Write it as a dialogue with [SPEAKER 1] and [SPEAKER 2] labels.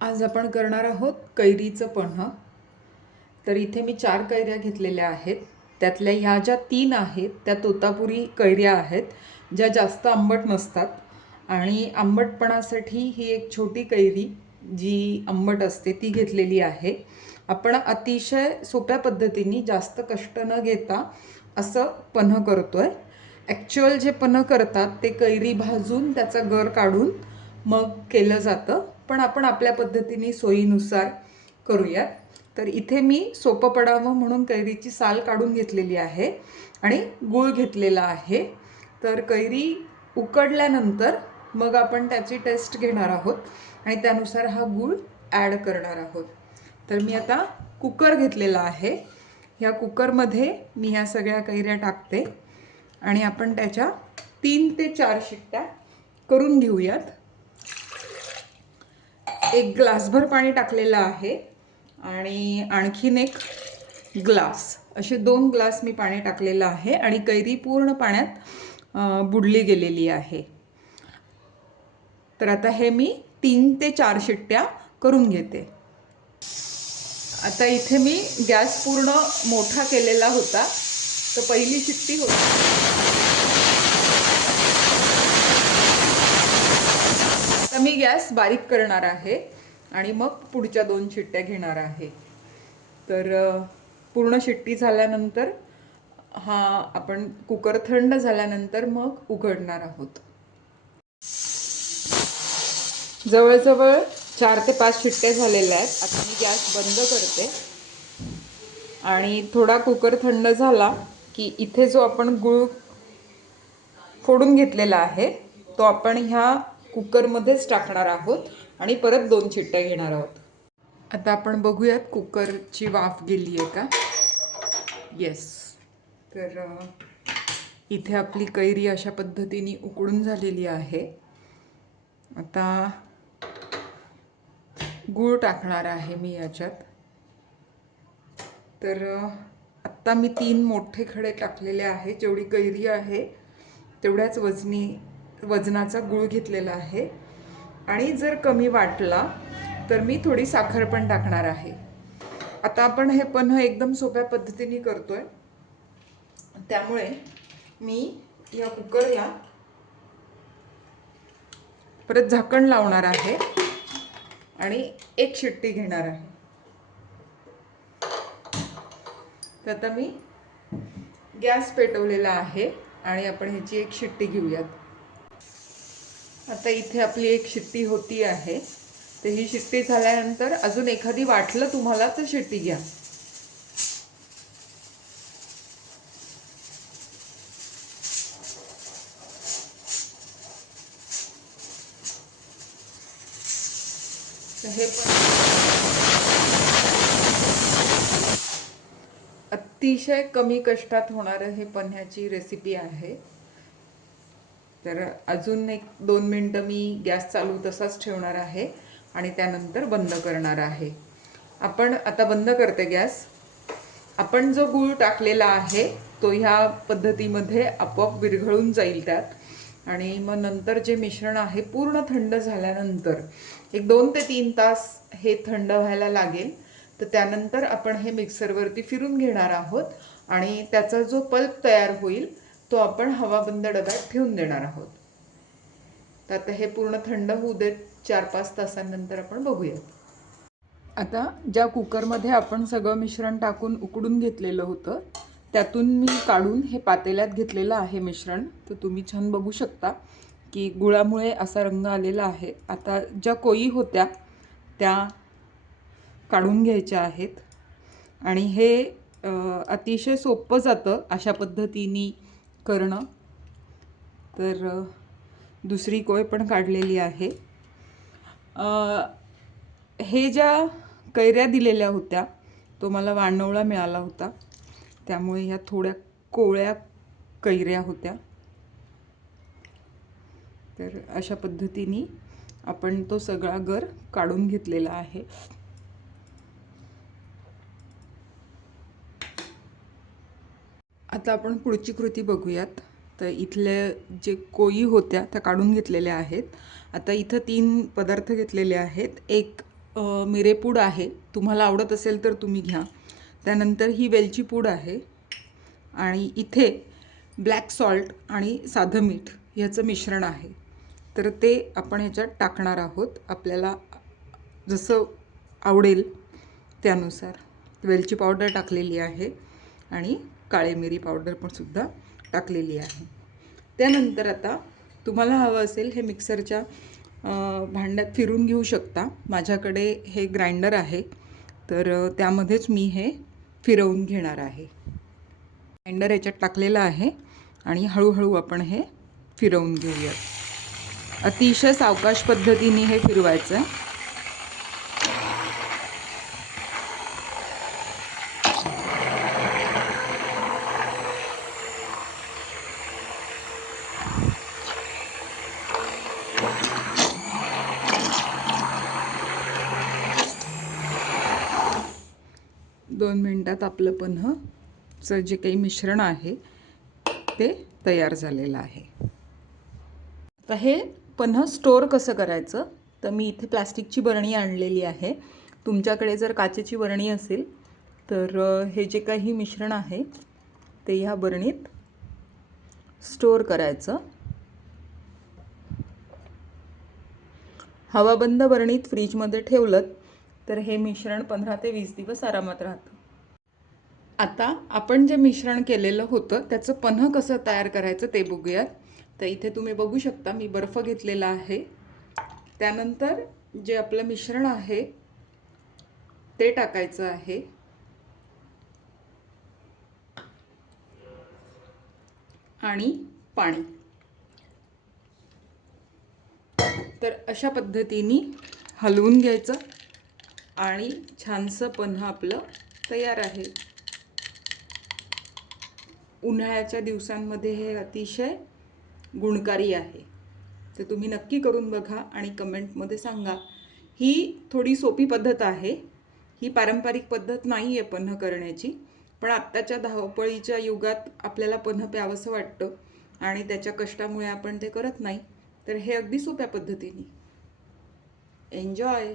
[SPEAKER 1] आज आपण करणार आहोत कैरीचं पन्ह तर इथे मी चार कैऱ्या घेतलेल्या आहेत. त्यातल्या ह्या ज्या तीन आहेत त्या तोतापुरी कैऱ्या आहेत ज्या जास्त आंबट नसतात. आणि आंबटपणासाठी ही एक छोटी कैरी जी आंबट असते ती घेतलेली आहे. आपण अतिशय सोप्या पद्धतीने जास्त कष्ट न घेता असं पन्ह आहे ॲक्च्युअल जे पन्ह करतात ते कैरी भाजून त्याचा गर काढून मग केलं जातं. पण आपण आपल्या पद्धतीने सोयीनुसार करूयात. तर इथे मी सोपं पडावं म्हणून कैरीची साल काढून घेतलेली आहे आणि गूळ घेतलेला आहे. तर कैरी उकडल्यानंतर मग आपण त्याची टेस्ट घेणार आहोत आणि त्यानुसार हा गूळ ॲड करणार आहोत. तर मी आता कुकर घेतलेला आहे. ह्या कुकरमध्ये मी ह्या सगळ्या कैऱ्या टाकते आणि आपण त्याच्या तीन ते चार शिट्ट्या करून घेऊयात. एक ग्लासभर पाणी टाकलेलं आहे आणि आणखीन एक ग्लास. असे दोन ग्लास मी पाणी टाकलेलं आहे आणि कैरी पूर्ण पाण्यात बुडली गेलेली आहे. तर आता हे मी तीन ते चार शिट्ट्या करून घेते. आता इथे मी गॅस पूर्ण मोठा केलेला होता. तर पहिली शिट्टी होती. मी गॅस बारीक करणार आहे आणि मग पुढच्या दोन शिट्ट्या घेणार आहे. तर पूर्ण शिट्टी झाल्यानंतर हा आपण कुकर थंड झाल्यानंतर मग उघडणार आहोत. जवळजवळ चार ते पाच शिट्ट्या झालेल्या आहेत. आता मी गॅस बंद करते. आणि थोडा कुकर थंड झाला की इथे जो आपण गुळ फोडून घेतलेला आहे तो आपण ह्या कुकरमध्येच टाकणार आहोत आणि परत दोन चिट्ट्या घेणार आहोत. आता आपण बघूयात कुकरची वाफ गेली आहे का? येस तर इथे आपली कैरी अशा पद्धतीने उकडून झालेली आहे. आता गूळ टाकणार आहे मी याच्यात. तर आत्ता मी तीन मोठे खडे टाकलेले आहे जेवढी कैरी आहे तेवढ्याच वजनी वजनाचा गूळ घेतलेला आहे. आणि जर कमी वाटला तर मी थोडी साखर पण टाकणार आहे. आता आपण हे पन्ह एकदम सोप्या पद्धतीने करतोय. त्यामुळे मी या कुकरला परत झाकण लावणार आहे आणि एक शिट्टी घेणार आहे. तर आता मी गॅस पेटवलेला आहे आणि आपण ह्याची एक शिट्टी घेऊयात. आता इथे आपली एक शिट्टी होती आहे. तर ही शिट्टी झाल्यानंतर अजून एखादी वाटलं तुम्हाला तर शिट्टी घ्या. हे पण अतिशय कमी कष्टात होणारं हे पन्ह्याची रेसिपी आहे. तर अजून एक दोन मिनटं मी गॅस चालू तसाच ठेवणार आहे आणि त्यानंतर बंद करणार आहे. आपण आता बंद करते गॅस. आपण जो गूळ टाकलेला आहे तो ह्या पद्धतीमध्ये आपोआप विरघळून जाईल त्यात. आणि मग नंतर जे मिश्रण आहे पूर्ण थंड झाल्यानंतर एक दोन ते तीन तास हे थंड व्हायला लागेल. तर त्यानंतर आपण हे मिक्सरवरती फिरून घेणार आहोत आणि त्याचा जो पल्प तयार होईल तो आपण हवाबंद डब्यात ठेवून देणार आहोत. तर आता हे पूर्ण थंड होऊ देत चार पाच तासांनंतर आपण बघूयात. आता ज्या कुकरमध्ये आपण सगळं मिश्रण टाकून उकडून घेतलेलं होतं त्यातून मी काढून हे पातेल्यात घेतलेलं आहे मिश्रण. तर तुम्ही छान बघू शकता की गुळामुळे असा रंग आलेला आहे. आता ज्या कोयी होत्या त्या काढून घ्यायच्या आहेत. आणि हे अतिशय सोपं जातं अशा पद्धतीने करणं. तर दुसरी कोय पण काढलेली आहे. हे ज्या कैऱ्या दिलेल्या होत्या तो मला वानवळा मिळाला होता. त्यामुळे ह्या थोड्या कोवळ्या कैऱ्या होत्या. तर अशा पद्धतीने आपण तो सगळा गर काढून घेतलेला आहे. आता आपण पुढची कृती बघूयात. तर इथल्या जे कोयी होत्या त्या काढून घेतलेल्या आहेत. आता इथं तीन पदार्थ घेतलेले आहेत. एक मिरेपूड आहे. तुम्हाला आवडत असेल तर तुम्ही घ्या. त्यानंतर ही वेलची पूड आहे. आणि इथे ब्लॅक सॉल्ट आणि साधं मीठ ह्याचं मिश्रण आहे. तर ते आपण ह्याच्यात टाकणार आहोत. आपल्याला जसं आवडेल त्यानुसार. वेलची पावडर टाकलेली आहे. आणि काळे मिरी पावडर पण सुद्धा टाकलेली आहे. त्यानंतर आता तुम्हाला हवं असेल हे मिक्सरच्या भांड्यात फिरून घेऊ शकता. माझ्याकडे हे ग्राइंडर आहे. तर त्यामध्येच मी हे फिरवून घेणार आहे. ग्राइंडर याच्यात टाकलेलं आहे आणि हळूहळू आपण हे फिरवून घेऊयात. अतिशय सावकाश पद्धतीने हे फिरवायचं आहे दोन मिनटात आपलं पन्हचं जे काही मिश्रण आहे ते तयार झालेलं आहे. आता हे पन्ह स्टोअर कसं करायचं? तर मी इथे प्लास्टिकची बरणी आणलेली आहे. तुमच्याकडे जर काचेची बरणी असेल तर हे जे काही मिश्रण आहे ते ह्या बरणीत स्टोअर करायचं. हवाबंद बरणीत फ्रीजमध्ये ठेवलं तर हे मिश्रण पंधरा ते वीस दिवस आरामात राहतं. आता आपण जे मिश्रण केलेलं होतं त्याचं पन्ह कसं तयार करायचं ते बघूयात. तर इथे तुम्ही बघू शकता मी बर्फ घेतलेला आहे. त्यानंतर जे आपलं मिश्रण आहे ते टाकायचं आहे. आणि पाणी. तर अशा पद्धतीने हलवून घ्यायचं आणि छानसं पन्ह आपलं तयार आहे. उन्हाळ्याच्या दिवसांमध्ये हे अतिशय गुणकारी आहे. तर तुम्ही नक्की करून बघा आणि कमेंटमध्ये सांगा. ही थोडी सोपी पद्धत आहे. ही पारंपरिक पद्धत नाही आहे पन्ह करण्याची. पण आत्ताच्या धावपळीच्या युगात आपल्याला पन्ह प्यावंसं वाटतं आणि त्याच्या कष्टामुळे आपण ते करत नाही. तर हे अगदी सोप्या पद्धतीने. एन्जॉय